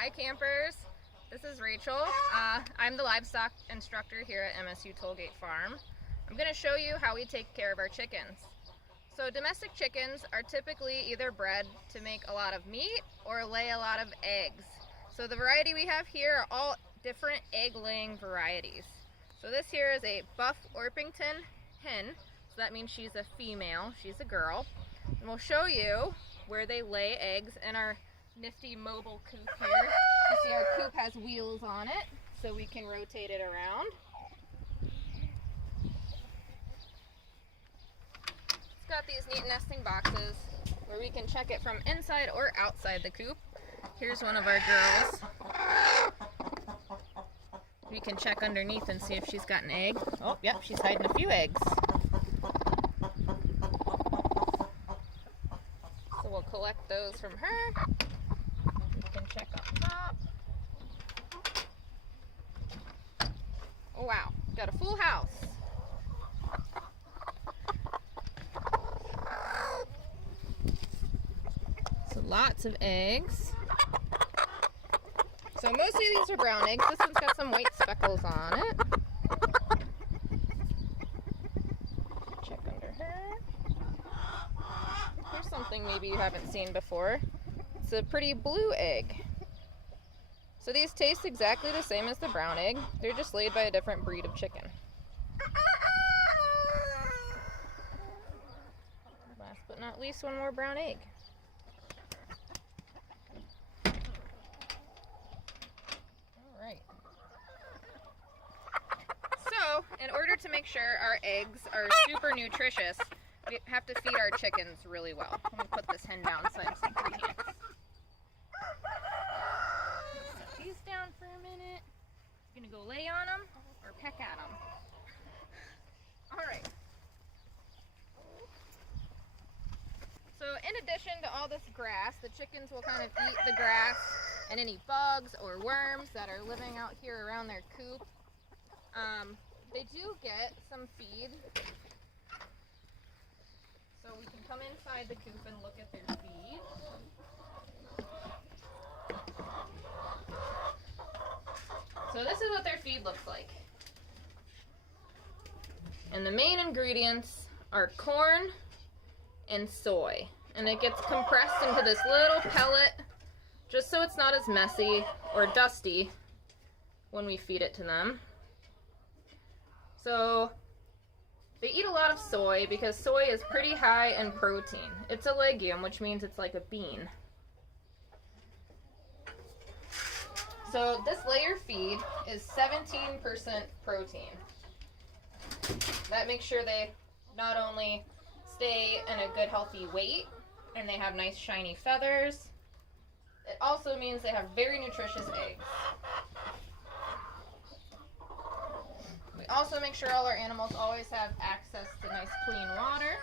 Hi campers, this is Rachel. I'm the livestock instructor here at MSU Tollgate Farm. I'm going to show you how we take care of our chickens. So domestic chickens are typically either bred to make a lot of meat or lay a lot of eggs. So the variety we have here are all different egg laying varieties. So this here is a buff Orpington hen, so that means she's a female, she's a girl. And we'll show you where they lay eggs in our nifty mobile coop here. You see our coop has wheels on it, so we can rotate it around. It's got these neat nesting boxes where we can check it from inside or outside the coop. Here's one of our girls. We can check underneath and see if she's got an egg. Oh, yep, she's hiding a few eggs. So we'll collect those from her. We can check up top. Oh wow, got a full house. So lots of eggs. So most of these are brown eggs. This one's got some white speckles on it. Check under her. Here's something maybe you haven't seen before. It's a pretty blue egg. So these taste exactly the same as the brown egg. They're just laid by a different breed of chicken. Last but not least, one more brown egg. Alright. So, in order to make sure our eggs are super nutritious, we have to feed our chickens really well. Let me put this hen down so I have some free hands. Set these down for a minute. I'm gonna go lay on them or peck at them. Alright. So in addition to all this grass, the chickens will kind of eat the grass and any bugs or worms that are living out here around their coop. They do get some feed. So we can come inside the coop and look at their feed. So this is what their feed looks like. And the main ingredients are corn and soy. And it gets compressed into this little pellet just so it's not as messy or dusty when we feed it to them. So they eat a lot of soy because soy is pretty high in protein. It's a legume, which means it's like a bean. So this layer feed is 17% protein. That makes sure they not only stay in a good healthy weight and they have nice shiny feathers, it also means they have very nutritious eggs. We also make sure all our animals always have access to nice clean water.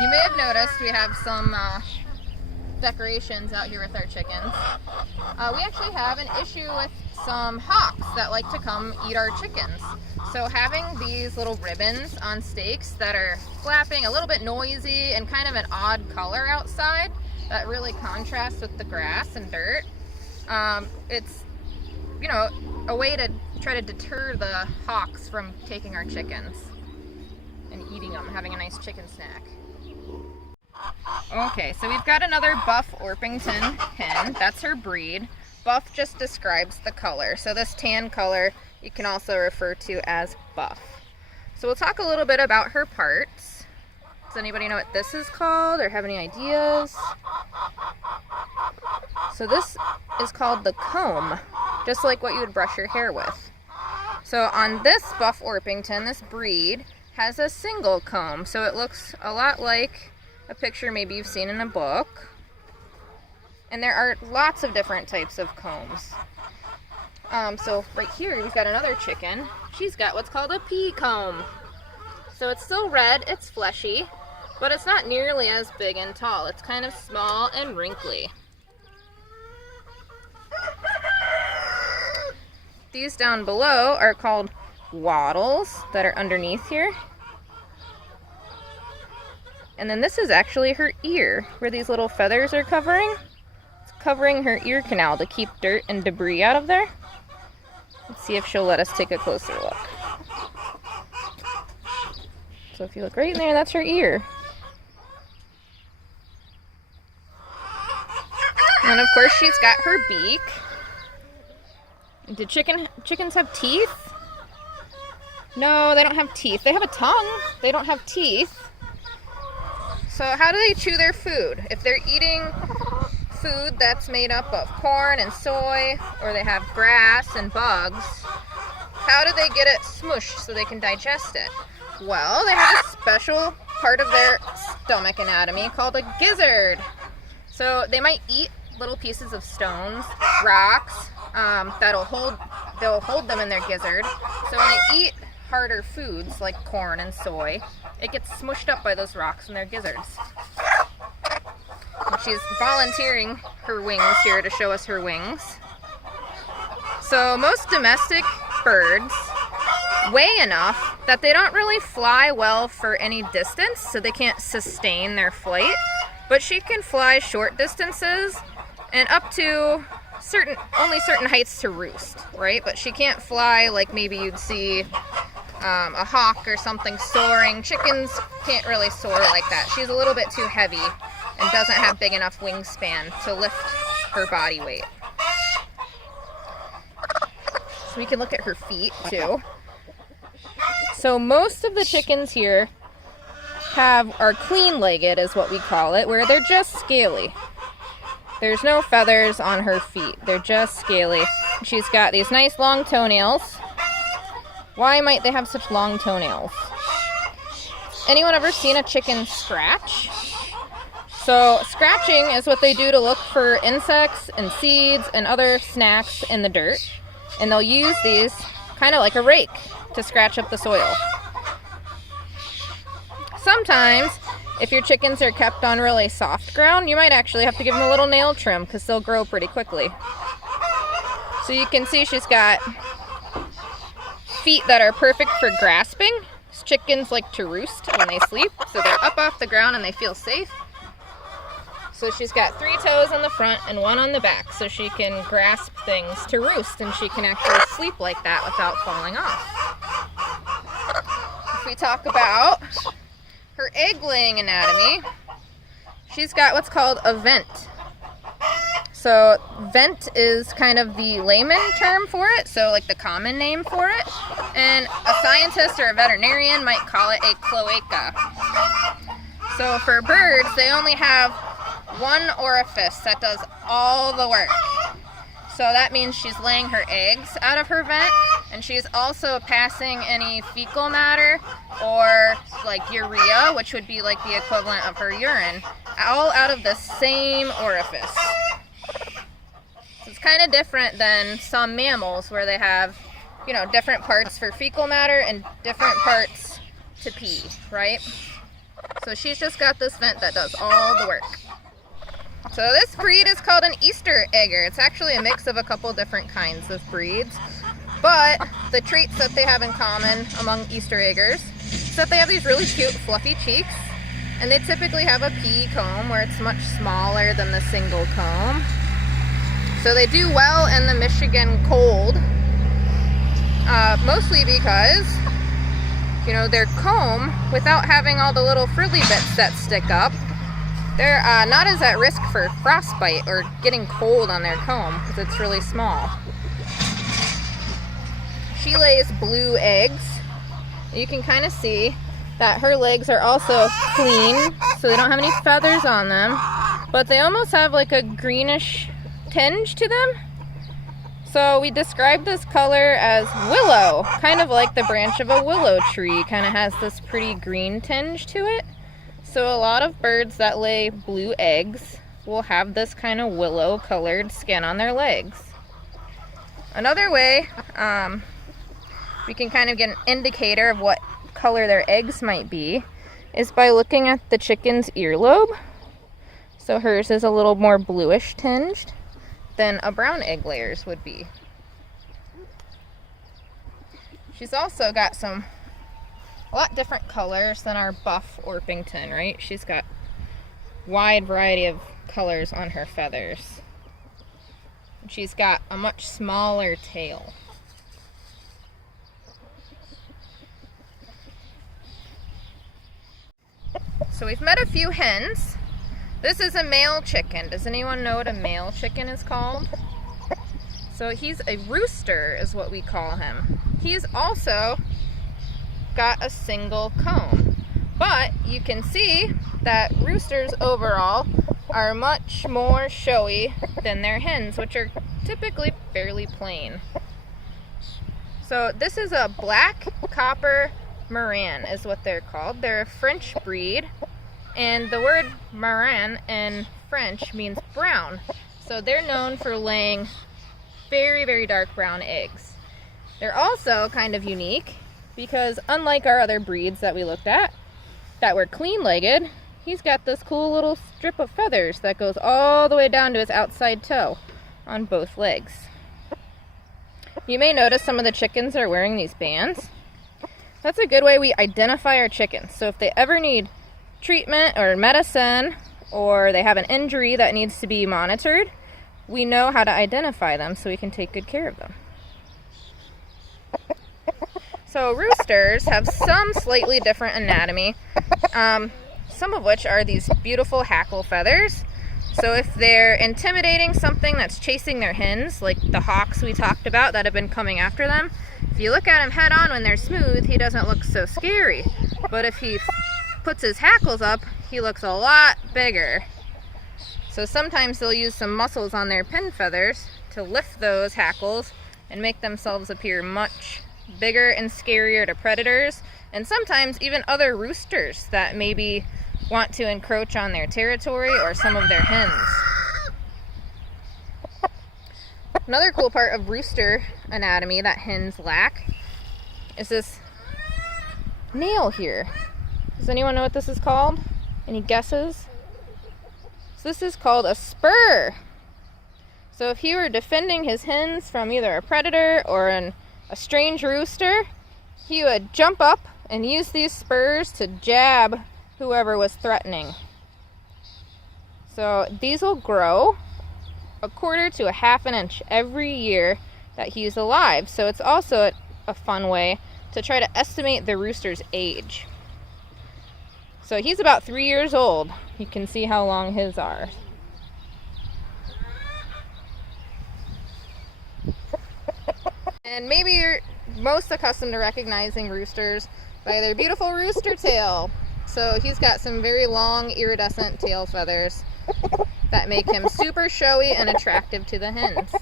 You may have noticed we have some decorations out here with our chickens. We actually have an issue with some hawks that like to come eat our chickens. So having these little ribbons on stakes that are flapping, a little bit noisy, and kind of an odd color outside that really contrasts with the grass and dirt, it's, you know, a way to try to deter the hawks from taking our chickens and eating them, having a nice chicken snack. Okay, so we've got another buff Orpington hen. That's her breed. Buff just describes the color. So this tan color you can also refer to as buff. So we'll talk a little bit about her parts. Does anybody know what this is called or have any ideas? So this is called the comb, just like what you would brush your hair with. So on this buff Orpington, this breed has a single comb. So it looks a lot like a picture maybe you've seen in a book. And there are lots of different types of combs. So right here we've got another chicken. She's got what's called a pea comb. So it's still red, it's fleshy, but it's not nearly as big and tall. It's kind of small and wrinkly. These down below are called wattles that are underneath here. And then this is actually her ear, where these little feathers are covering. It's covering her ear canal to keep dirt and debris out of there. Let's see if she'll let us take a closer look. So if you look right in there, that's her ear. And of course she's got her beak. Do chickens have teeth? No, they don't have teeth. They have a tongue. They don't have teeth. So how do they chew their food? If they're eating food that's made up of corn and soy, or they have grass and bugs, how do they get it smushed so they can digest it? Well, they have a special part of their stomach anatomy called a gizzard. So they might eat little pieces of stones, rocks, they'll hold them in their gizzard. So when they eat harder foods like corn and soy, it gets smushed up by those rocks in their gizzards. And she's volunteering her wings here to show us her wings. So most domestic birds weigh enough that they don't really fly well for any distance, so they can't sustain their flight, but she can fly short distances and up to only certain heights to roost, right? But she can't fly like maybe you'd see a hawk or something soaring. Chickens can't really soar like that. She's a little bit too heavy and doesn't have big enough wingspan to lift her body weight. So we can look at her feet too. So most of the chickens here are clean-legged is what we call it, where they're just scaly. There's no feathers on her feet. They're just scaly. She's got these nice long toenails. Why might they have such long toenails? Anyone ever seen a chicken scratch? So scratching is what they do to look for insects and seeds and other snacks in the dirt. And they'll use these kind of like a rake to scratch up the soil. Sometimes, if your chickens are kept on really soft ground, you might actually have to give them a little nail trim because they'll grow pretty quickly. So you can see she's got feet that are perfect for grasping. Chickens like to roost when they sleep, so they're up off the ground and they feel safe. So she's got 3 toes on the front and 1 on the back, so she can grasp things to roost, and she can actually sleep like that without falling off. If we talk about her egg-laying anatomy, she's got what's called a vent. So vent is kind of the layman term for it, so like the common name for it. And a scientist or a veterinarian might call it a cloaca. So for birds, they only have one orifice that does all the work. So that means she's laying her eggs out of her vent, and she's also passing any fecal matter or like urea, which would be like the equivalent of her urine, all out of the same orifice. So it's kind of different than some mammals where they have, you know, different parts for fecal matter and different parts to pee, right? So she's just got this vent that does all the work. So this breed is called an Easter egger. It's actually a mix of a couple different kinds of breeds. But the traits that they have in common among Easter eggers is that they have these really cute fluffy cheeks, and they typically have a pea comb where it's much smaller than the single comb. So they do well in the Michigan cold, mostly because, you know, their comb, without having all the little frilly bits that stick up, they're not as at risk for frostbite or getting cold on their comb because it's really small. She lays blue eggs. You can kind of see that her legs are also clean, so they don't have any feathers on them, but they almost have like a greenish tinge to them. So we describe this color as willow, kind of like the branch of a willow tree, kind of has this pretty green tinge to it. So a lot of birds that lay blue eggs will have this kind of willow colored skin on their legs. Another way we can kind of get an indicator of what color their eggs might be is by looking at the chicken's earlobe. So hers is a little more bluish tinged than a brown egg layer's would be. She's also got some a lot different colors than our buff Orpington, right? She's got wide variety of colors on her feathers. She's got a much smaller tail. So we've met a few hens. This is a male chicken. Does anyone know what a male chicken is called? So he's a rooster is what we call him. He's also got a single comb. But you can see that roosters overall are much more showy than their hens, which are typically fairly plain. So this is a black copper Maran is what they're called. They're a French breed, and the word Maran in French means brown. So they're known for laying very, very dark brown eggs. They're also kind of unique because unlike our other breeds that we looked at that were clean-legged, he's got this cool little strip of feathers that goes all the way down to his outside toe on both legs. You may notice some of the chickens are wearing these bands. That's a good way we identify our chickens. So if they ever need treatment or medicine, or they have an injury that needs to be monitored, we know how to identify them so we can take good care of them. So roosters have some slightly different anatomy, some of which are these beautiful hackle feathers. So if they're intimidating something that's chasing their hens, like the hawks we talked about that have been coming after them, if you look at him head on when they're smooth, he doesn't look so scary. But if he puts his hackles up, he looks a lot bigger. So sometimes they'll use some muscles on their pin feathers to lift those hackles and make themselves appear much bigger and scarier to predators, and sometimes even other roosters that maybe want to encroach on their territory or some of their hens. Another cool part of rooster anatomy that hens lack is this nail here. Does anyone know what this is called? Any guesses? So this is called a spur. So if he were defending his hens from either a predator or a strange rooster, he would jump up and use these spurs to jab whoever was threatening. So these will grow a quarter to a half an inch every year that he's alive. So it's also a fun way to try to estimate the rooster's age. So he's about 3 years old. You can see how long his are. And maybe you're most accustomed to recognizing roosters by their beautiful rooster tail. So he's got some very long iridescent tail feathers that make him super showy and attractive to the hens.